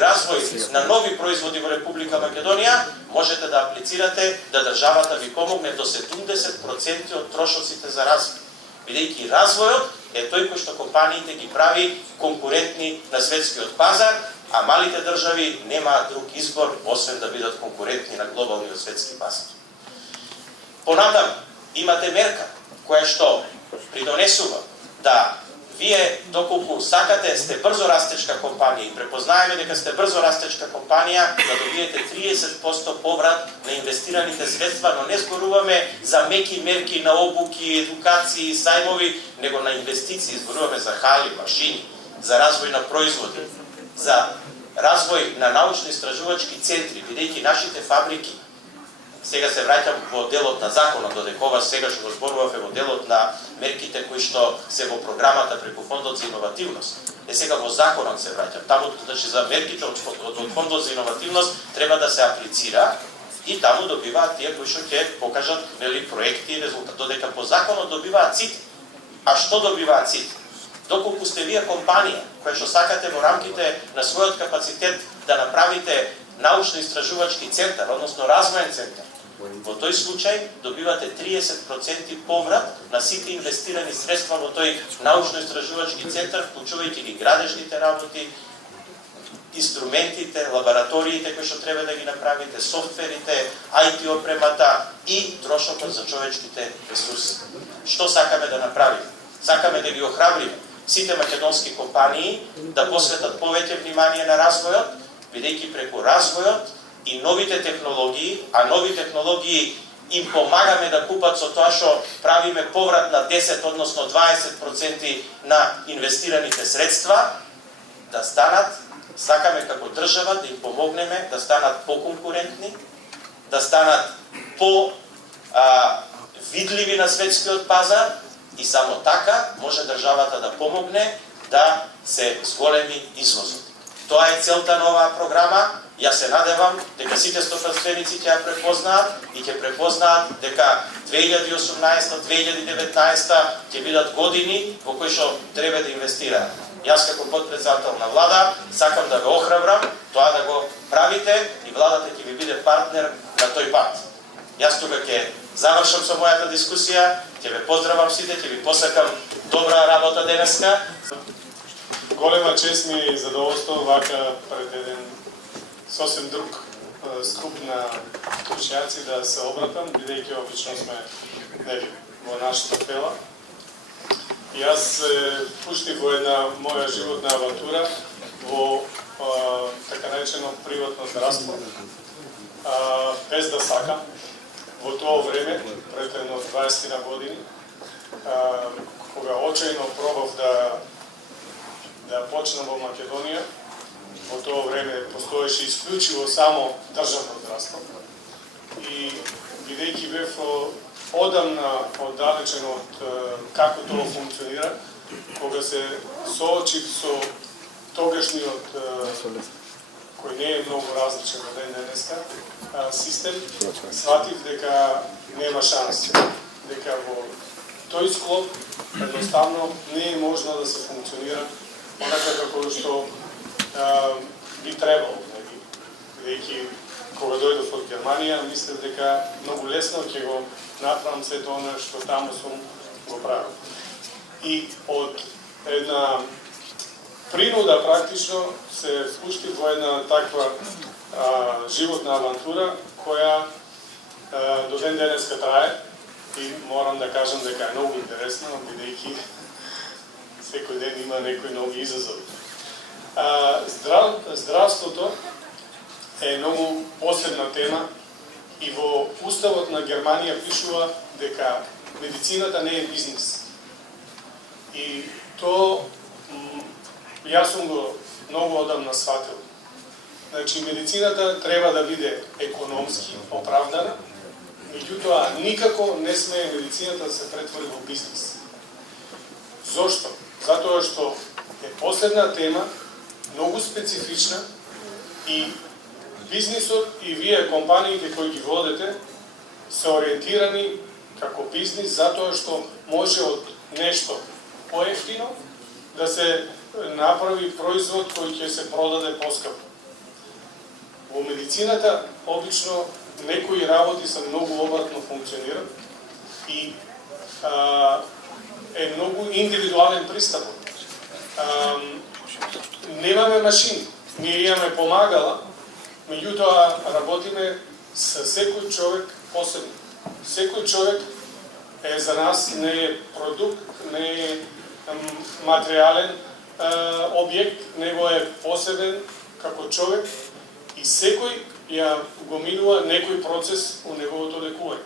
развој на нови производи во Република Македонија, можете да аплицирате да државата ви помогне до 70% од трошоците за развој. Бидејќи развојот е тој кој што компаниите ги прави конкурентни на светскиот пазар, а малите држави немаат друг избор освен да бидат конкурентни на глобалниот светски пазар. Понатаму имате мерка која што придонесува да вие доколку сакате сте брзо растечка компанија и препознаеме дека сте брзо растечка компанија, да добиете 30% поврат на инвестираните средства, но не зборуваме за меки мерки на обуки, едукации, сајмови, него на инвестиции, зборуваме за хали, машини, за развој на производи, за развој на научно-истражувачки центри, бидејќи нашите фабрики, сега се враќам во делот на законот, додека ова сега што го зборувавме во делот на мерките кои што се во програмата преку фондот за иновативност. Сега во законот се враќам. Таму значи за мерките од фондот за иновативност треба да се аплицира и таму добиваат тие кои што ќе покажат нели проекти и резултат. Додека по законот добиваат сите. А што добиваат сите? Доколку сте вие компанија која што сакате во рамките на својот капацитет да направите научно-истражувачки центар, односно развоен центар, во тој случај добивате 30% поврат на сите инвестирани средства во тој научно-истражувачки центар, вклучувајќи ги градежните работи, инструментите, лабораториите кои што треба да ги направите, софтверите, IT опремата и трошокот за човечките ресурси. Што сакаме да направиме? Сакаме да ги охрабриме сите македонски компании да посветат повеќе внимание на развојот, бидејќи преку развојот и новите технологии, а нови технологии им помагаме да купат со тоа што правиме поврат на 10, односно 20% на инвестираните средства, да станат, сакаме како држава да им помогнеме да станат поконкурентни, да станат видливи на светскиот пазар и само така може државата да помогне да се зголеми извозот. Тоа е целта на оваа програма. Јас се надевам дека сите стопанственици ќе ја препознаат и ќе препознаат дека 2018-2019 ќе бидат години во кои што треба да инвестираат. Јас како потпредседател на влада сакам да ве охрабрам тоа да го правите и владата ќе ви биде партнер на тој пат. Јас тука ќе завршам со мојата дискусија, ќе ве поздравам сите, ќе ви посакам добра работа денеска. Голема чест ми и задоволство вака пред еден сосем друг скуп на слушајаци да се обратам, бидејќи обично сме во нашата пела. И јас се пуштив во една моја животна авантура во така наречено приватно здравство, без да сакам. Во тоа време, пред едно 20 на години, кога очајно пробав да почнам во Македонија, во тоа време постоеше исклучиво само државно здравство. И бидејќи бев одамна оддалечен од како тоа функционира, кога се соочив со тогашниот кој не е многу различен од ден денеска систем, сватив дека нема шанси, дека во тој склоп едноставно не е можно да се функционира онака како што би требало, бидејќи кога дојдов од Германија, мислев дека многу лесно ќе го направам сето она што таму сум го правил. И од една принуда практично се впуштив во една таква животна авантура која до ден денеска трае и морам да кажам дека е многу интересна, бидејќи секој ден има некои нови изазови. Здравството е многу посебна тема и во Уставот на Германија пишува дека медицината не е бизнис. И то јас сум го многу одамна сватил. Значи, медицината треба да биде економски оправдана, меѓутоа никако не смее медицината да се претвори во бизнис. Зошто? Затоа што е последна тема, многу специфична и бизнисот и вие компаниите кои ги водите се ориентирани како бизнис затоа што може од нешто поевтино да се направи производ кој ќе се продаде поскапо. медицината обично некои работи се многу обратно функционираат и е многу индивидуален пристап. Немаме машини, ние имаме помагала, меѓутоа работиме со секој човек посебно. Секој човек е за нас не е продукт, не е материјален објект, него е посебен како човек и секој ја го минува некој процес у неговото лекување.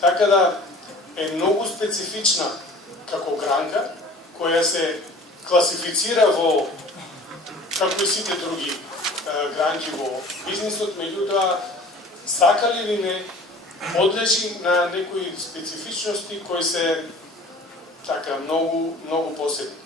Така да е многу специфична како гранка, која се класифицира во како и сите други гранки во бизнисот, меѓутоа сакали или не подлежи на некои специфичности кои се така многу посебни.